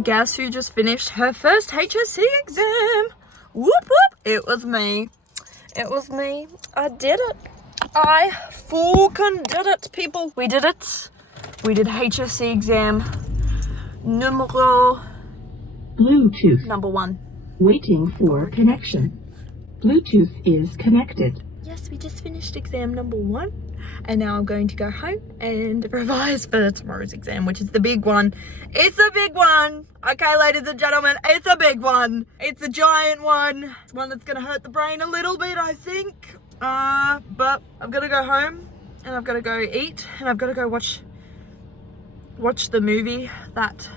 Guess who just finished her first HSC exam? Whoop whoop, it was me. It was me. I did it. I fucking did it, people. We did it. We did HSC exam numero Bluetooth. number 1. Waiting for connection. Bluetooth is connected. Yes, we just finished exam number 1. And now I'm going to go home and revise for tomorrow's exam, which is the big one. It's a big one. Okay, ladies and gentlemen, it's a big one. It's a giant one. It's one that's going to hurt the brain a little bit, I think. But I've got to go home and I've got to go eat and I've got to go watch the movie that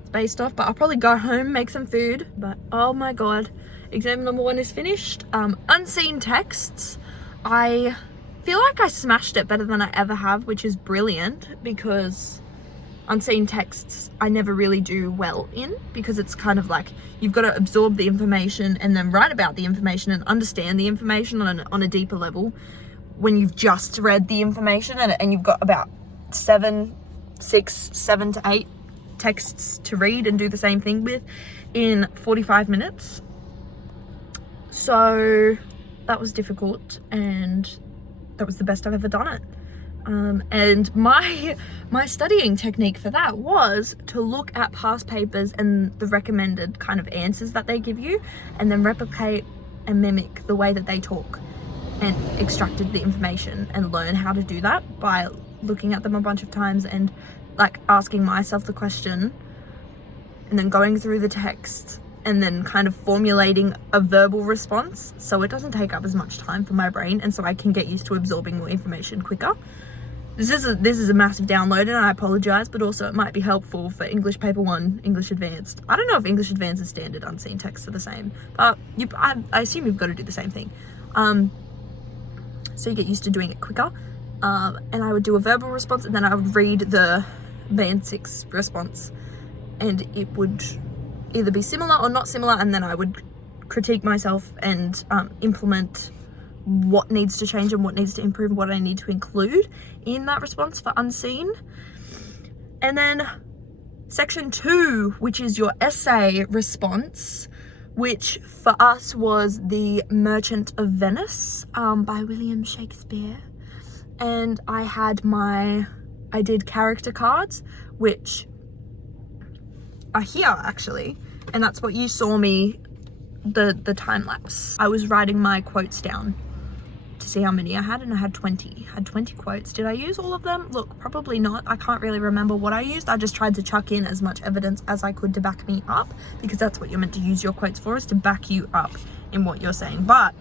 it's based off. But I'll probably go home, make some food. But oh my God, exam number 1 is finished. Unseen texts. I feel like I smashed it better than I ever have, which is brilliant because unseen texts I never really do well in, because it's kind of like you've got to absorb the information and then write about the information and understand the information on a deeper level when you've just read the information and you've got about 7 to 8 texts to read and do the same thing with in 45 minutes. So that was difficult, and that was the best I've ever done it. And my studying technique for that was to look at past papers and the recommended kind of answers that they give you, and then replicate and mimic the way that they talk, and extracted the information and learn how to do that by looking at them a bunch of times and like asking myself the question and then going through the text and then kind of formulating a verbal response so it doesn't take up as much time for my brain, and so I can get used to absorbing more information quicker. This is a massive download, and I apologize, but also it might be helpful for English Paper 1, English Advanced. I don't know if English Advanced and Standard unseen texts are the same, but I assume you've got to do the same thing. So you get used to doing it quicker. And I would do a verbal response, and then I would read the Band 6 response, and it would either be similar or not similar, and then I would critique myself and implement what needs to change and what needs to improve, what I need to include in that response for unseen. And then section 2, which is your essay response, which for us was The Merchant of Venice by William Shakespeare. And I did character cards, which are here actually, and that's what you saw me, the time lapse. I was writing my quotes down to see how many I had, and I had 20 quotes. Did I use all of them? Look, probably not. I can't really remember what I used. I just tried to chuck in as much evidence as I could to back me up, because that's what you're meant to use your quotes for, is to back you up in what you're saying. But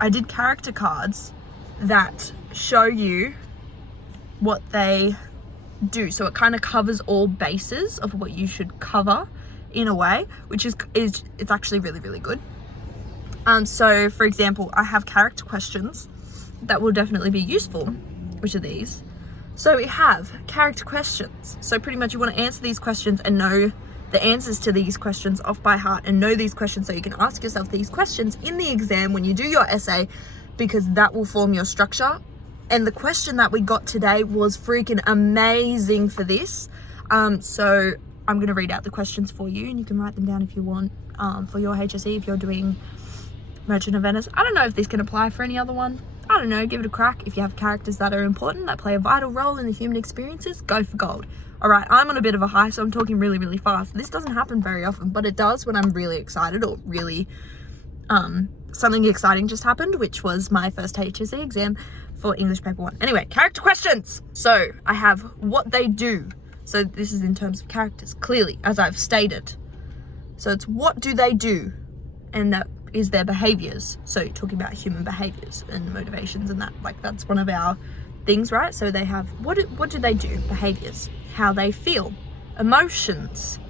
I did character cards that show you what they do, so it kind of covers all bases of what you should cover in a way, which is it's actually really, really good. So for example, I have character questions that will definitely be useful, which are these. So we have character questions, so pretty much you want to answer these questions and know the answers to these questions off by heart, and know these questions so you can ask yourself these questions in the exam when you do your essay, because that will form your structure. And the question that we got today was freaking amazing for this. So I'm going to read out the questions for you, and you can write them down if you want, for your HSE if you're doing Merchant of Venice. I don't know if this can apply for any other one. I don't know, give it a crack. If you have characters that are important, that play a vital role in the human experiences, go for gold. All right, I'm on a bit of a high, so I'm talking really, really fast. This doesn't happen very often, but it does when I'm really excited, or really, something exciting just happened, which was my first HSE exam for English Paper 1. Anyway, character questions. So I have what they do. So this is in terms of characters, clearly, as I've stated. So it's what do they do? And that is their behaviors. So talking about human behaviors and motivations and that, like that's one of our things, right? So they have, what do they do? Behaviors, how they feel, emotions.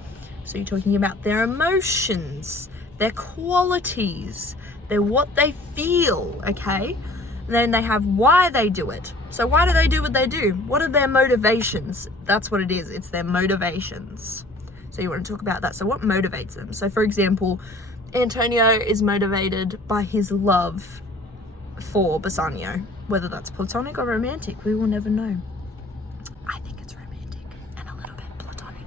So you're talking about their emotions, their qualities, their what they feel, okay? And then they have why they do it. So why do they do what they do? What are their motivations? That's what it is. It's their motivations. So you want to talk about that. So what motivates them? So for example, Antonio is motivated by his love for Bassanio. Whether that's platonic or romantic, we will never know. I think it's romantic and a little bit platonic.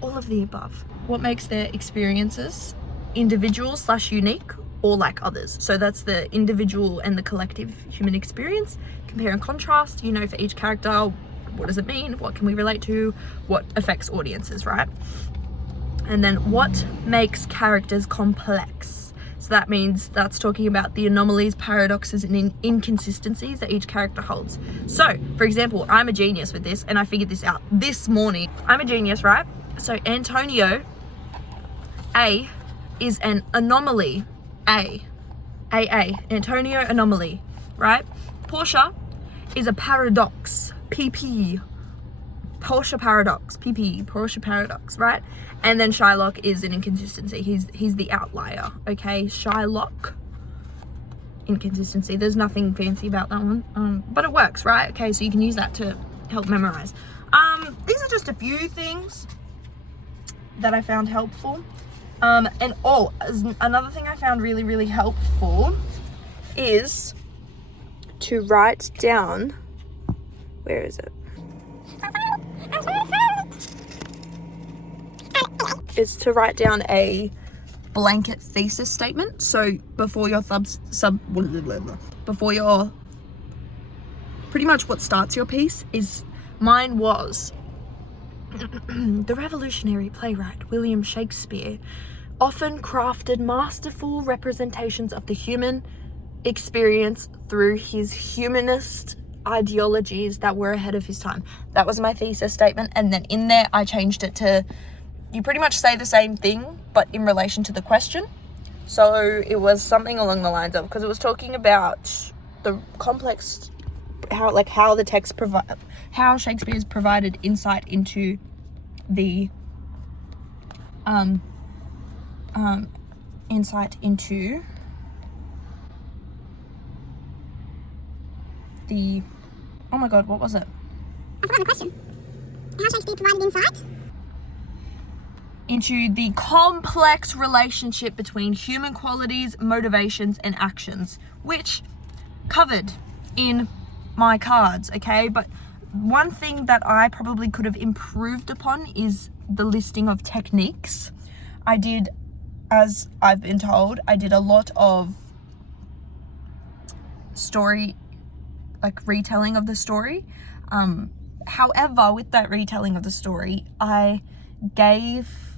All of the above. What makes their experiences individual/unique or like others? So that's the individual and the collective human experience. Compare and contrast, you know, for each character, what does it mean? What can we relate to? What affects audiences, right? And then what makes characters complex? So that means that's talking about the anomalies, paradoxes, and inconsistencies that each character holds. So, for example, I'm a genius with this, and I figured this out this morning. I'm a genius, right? So Antonio, A, is an anomaly. A. Antonio anomaly, right? Portia is a paradox. PP. Portia paradox. PP. Portia paradox, right? And then Shylock is an inconsistency. He's the outlier, okay? Shylock. Inconsistency. There's nothing fancy about that one. But it works, right? Okay, so you can use that to help memorize. These are just a few things that I found helpful. Another thing I found really, really helpful is to write down, where is it? Is to write down a blanket thesis statement. So before your pretty much what starts your piece is, mine was, the revolutionary playwright William Shakespeare often crafted masterful representations of the human experience through his humanist ideologies that were ahead of his time. That was my thesis statement, and then in there I changed it to, you pretty much say the same thing but in relation to the question. So it was something along the lines of, because it was talking about the complex, how the text how Shakespeare's provided insight into the oh my god, what was it? I forgot the question. How Shakespeare provided insight into the complex relationship between human qualities, motivations, and actions, which covered in my cards, okay? But one thing that I probably could have improved upon is the listing of techniques. I did, as I've been told, I did a lot of story, like retelling of the story. However, with that retelling of the story, I gave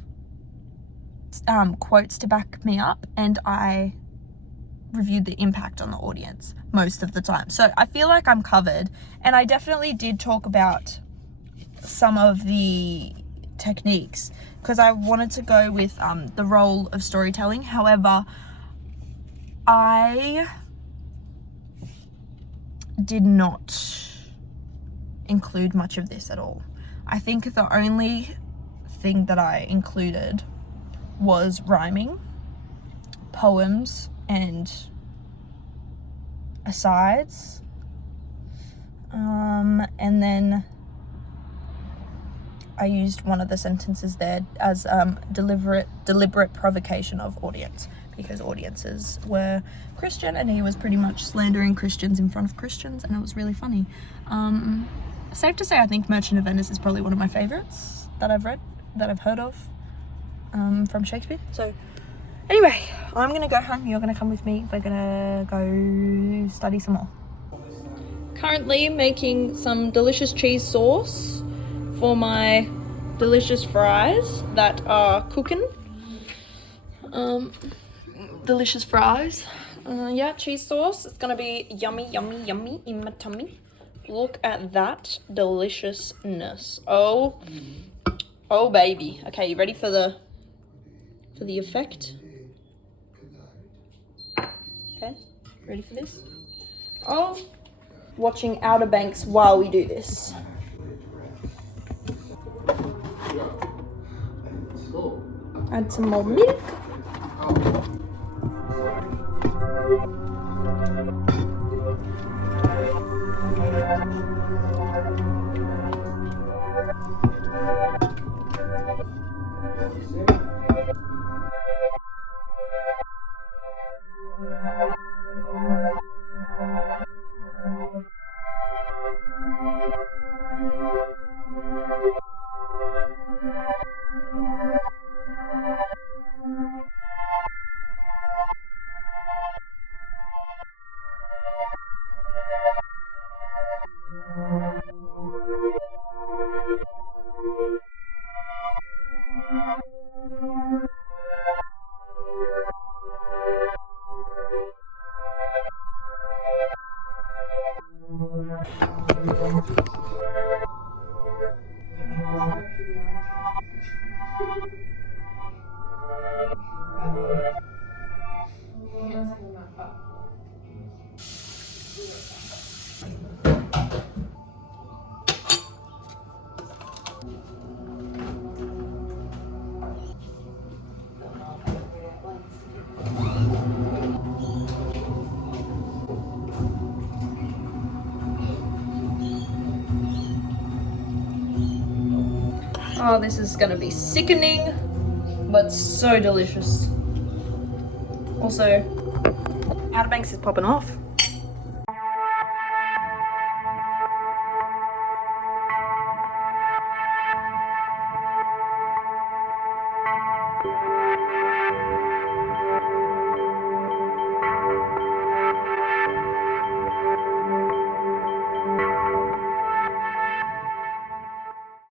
quotes to back me up, and I reviewed the impact on the audience most of the time. So I feel like I'm covered, and I definitely did talk about some of the techniques because I wanted to go with the role of storytelling. However, I did not include much of this at all. I think the only thing that I included was rhyming, poems, and asides, and then I used one of the sentences there as deliberate provocation of audience, because audiences were Christian and he was pretty much slandering Christians in front of Christians, and it was really funny. Safe to say, I think Merchant of Venice is probably one of my favorites that I've heard of from Shakespeare. So anyway, I'm gonna go home, you're gonna come with me, we're gonna go study some more. Currently making some delicious cheese sauce for my delicious fries that are cooking. Delicious fries. Yeah, cheese sauce. It's gonna be yummy, yummy, yummy in my tummy. Look at that deliciousness. Oh baby. Okay, you ready for the effect? Okay, ready for this? Oh, watching Outer Banks while we do this. Add some more milk. Oh, this is gonna be sickening, but so delicious. Also, Outer Banks is popping off.